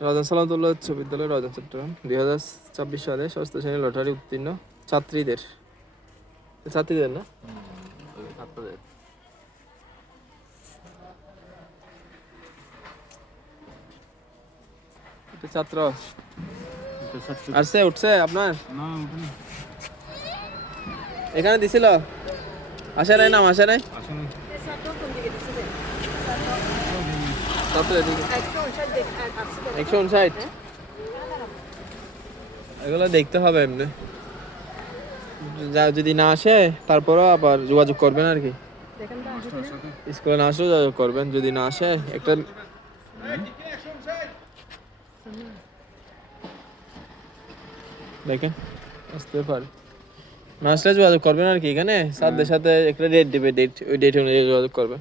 রাজন সালামতুল্লাহ উচ্চ বিদ্যালয় রাজন চট্টগ্রাম 2024 সালে ষষ্ঠ শ্রেণী লটারি উত্তীর্ণ ছাত্রীদের ছাত্রীদের না ছাত্রদের এটা ছাত্র আসছে উঠছে আপনার এখানে দিছিল আসে নাই নাম আসে নাই একশো উনষাট এগুলো দেখতে হবে এমনি যদি না আসে তারপরও আবার যোগাযোগ করবেন আর কি স্কুলে না আসলেও যোগাযোগ করবেন যদি না আসে একটা দেখেন আসতে পারে না আসলে যোগাযোগ করবেন আর কি এখানে স্যারদের সাথে একটা ডেট দিবে ডেট ওই ডেট অনুযায়ী যোগাযোগ করবেন